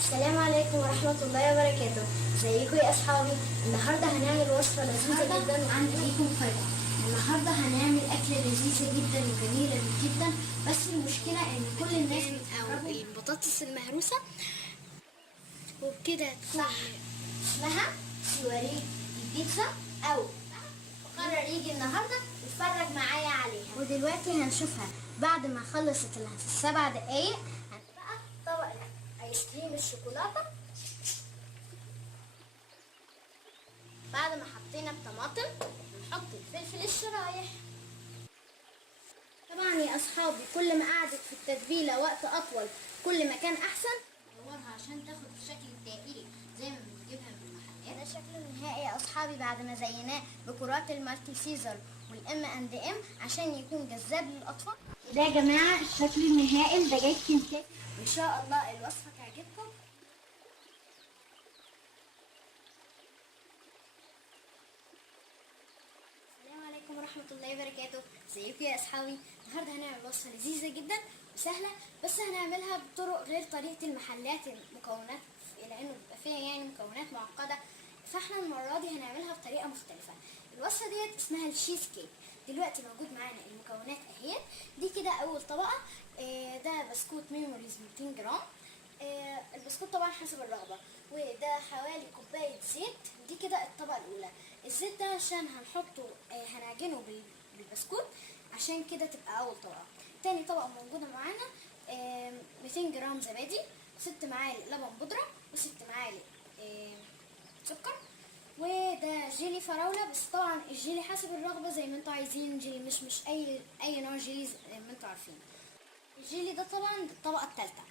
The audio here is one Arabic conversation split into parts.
السلام عليكم ورحمة الله وبركاته. ازيكم يا اصحابي؟ النهارده هنعمل وصفة لذيذة جدا عندي ليكم مفاجأة. النهارده هنعمل أكلة لذيذة جدا وجميلة جدا، بس المشكلة إن كل الناس او البطاطس المهروسة، وبكده تكون اسمها سواريه البيتزا، أو قرر يجي النهارده يتفرج معايا عليها. ودلوقتي هنشوفها بعد ما خلصت 7 دقايق. بقى طبق ايس كريم الشوكولاتة. بعد ما حطينا الطماطم نحط الفلفل الشرايح. طبعا يا اصحابي كل ما قعدت في التتبيلة وقت اطول كل ما كان احسن. ندورها عشان تاخد الشكل الدائري زي ما بنجيبها من المحلات. ده الشكل النهائي يا اصحابي بعد ما زيناه بكرات المالتي سيزر والام اند ام عشان يكون جذاب للاطفال. ده يا جماعة الشكل النهائي لدجاج كنتاكي. ان شاء الله الوصفة تعجبكم. السلام عليكم ورحمة الله وبركاته. ازيكم يا اصحابي؟ النهارده هنعمل وصفة لذيذة جدا وسهلة، بس هنعملها بطرق غير طريقة المحلات، المكونات لانه بيبقى فيها يعني مكونات معقدة، فاحنا المرة دي هنعملها بطريقة مختلفة. الوصفة ديت اسمها الشيز كيك. دلوقتي موجود معانا المكونات اهي. دي كده اول طبقة. ده بسكوت ميموريز 200 جرام. البسكوت طبعا حسب الرغبة، وده حوالي كوباية زيت. دي كده الطبقة الأولى. الزيت ده عشان هنحطه هنعجنه بالبسكوت، عشان كده تبقى أول طبقة. تاني طبقة موجودة معانا 200 جرام زبادي، 6 معالق لبن بودرة، و6 معالق سكر. وده جيلي فراولة، بس طبعا الجيلي حسب الرغبة زي ما انتوا عايزين. جيلي مش أي نوع جيلي زي ما انتوا عارفين. الجيلي ده طبعا الطبقة التالتة.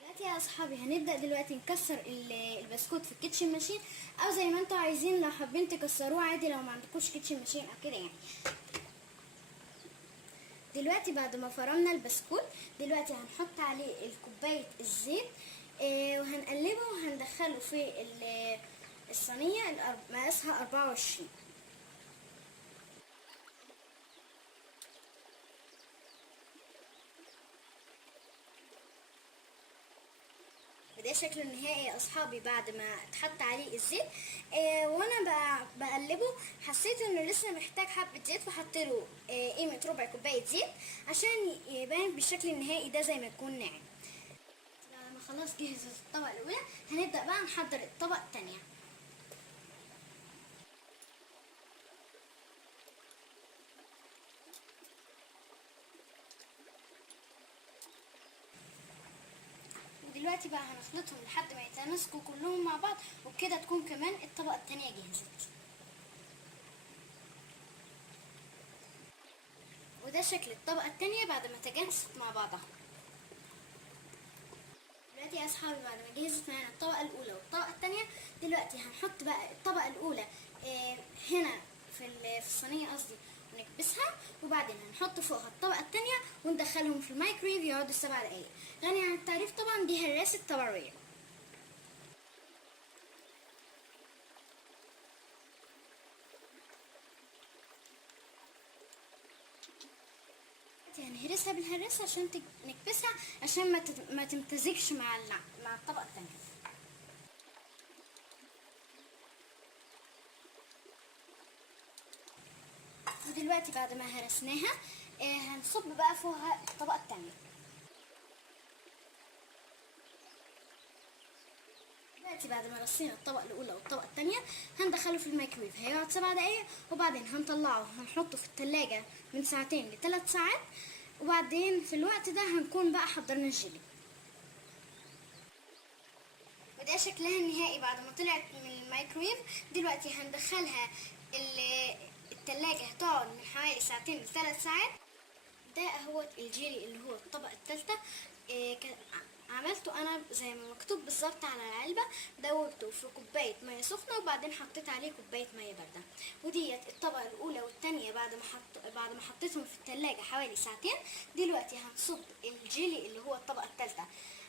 دلوقتي يا اصحابي هنبدا دلوقتي نكسر البسكوت في الكيتشن ماشين، او زي ما انتوا عايزين، لو حابين تكسروه عادي لو ما عندكوش كيتشن ماشين او كده يعني. دلوقتي بعد ما فرمنا البسكوت، دلوقتي هنحط عليه الكوبايه الزيت وهنقلبه وهندخله في الصينيه مقاسها 24. وده شكله النهائي يا اصحابي بعد ما اتحط عليه الزيت. وانا بقلبه حسيت انه لسه محتاج حبه زيت، فحط له قيمه ربع كوبايه زيت عشان يبان بالشكل النهائي ده زي ما يكون ناعم. بعد ما خلاص جهزت الطبقه الاولى، هنبدا بقى نحضر الطبقه الثانيه. ودلوقتي بقى هنخلطهم لحد ما يتماسكوا كلهم مع بعض، وبكده تكون كمان الطبقة التانية جهزت. وده شكل الطبقة التانية بعد ما تجانست مع بعضها. دلوقتي يا اصحابي بعد ما جهزت معانا الطبقة الأولى والطبقة التانية، دلوقتي هنحط بقى الطبقة الأولى هنا في الصينية قصدي، ونكبسها، وبعدين هنحط فوقها الطبقة التانية وندخلهم في الميكرويف يقعدوا 7 دقايق. غني عن التعريف طبعا، دي هراسة طبرية. هنهرسها بالهراسة عشان نكبسها عشان ما تمتزجش مع الطبقة التانية. ودلوقتي بعد ما هرسناها هنصب بقى فوقها الطبقة التانية. دلوقتي بعد ما رصينا الطبقة الأولى والطبقة التانية هندخله في الميكرويف، هيقعد 7 دقايق، وبعدين هنطلعه هنحطه في التلاجة من 2 ل3 ساعات، وبعدين في الوقت ده هنكون بقى حضرنا الجيلي. وده شكلها النهائي بعد ما طلعت من الميكرويف. دلوقتي هندخلها التلاجة، هتقعد من حوالي 2 ل3 ساعات. ده اهوت الجيلي اللي هو الطبقة الثالثة. عملته انا زي ما مكتوب بالظبط على العلبة. دوبته في كوباية مية سخنة، وبعدين حطيت عليه كوباية مية باردة. وديت الطبقة الاولى والثانية بعد ما حطيتهم في التلاجة حوالي 2 ساعات. دلوقتي هنصب الجيلي اللي هو الطبقة الثالثة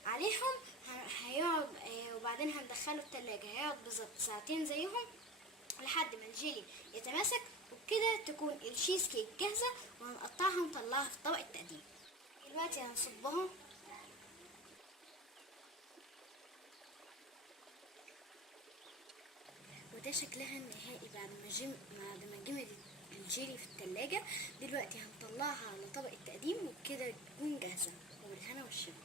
عليهم. هيقعد وبعدين هندخله التلاجة، هيقعد بالظبط 2 ساعات زيهم لحد ما الجيلي يتماسك، وبكده تكون الشيز كيك جاهزة، وهنقطعها ونطلعها في طبق التقديم. دلوقتي هنصبهم وده شكلها النهائي بعد ما جمدت الجيلي في التلاجة. دلوقتي هنطلعها على طبق التقديم وبكده تكون جاهزة وبالهنا والشفا.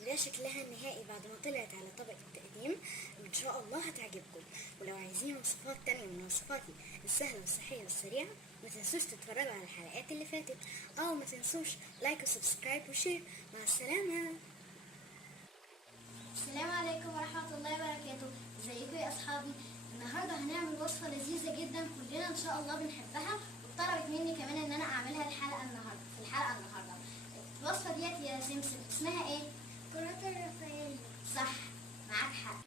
وده شكلها النهائي بعد ما طلعت على طبق التقديم، وان شاء الله هتعجبكم. ولو عايزين وصفات تانية من وصفاتي السهلة والصحية والسريعة ما تنسوش تتفرجوا على الحلقات اللي فاتت، او ما تنسوش لايك وسبسكرايب وشير. مع السلامة. السلام عليكم ورحمة الله وبركاته. ازيكم يا اصحابي؟ النهارده هنعمل وصفة لذيذة جدا كلنا ان شاء الله بنحبها، وطلبت مني كمان ان انا اعملها في الحلقة النهارده. الوصفة ديت يا سمسم اسمها ايه؟ كرات الرفاهية. صح، معاك حق.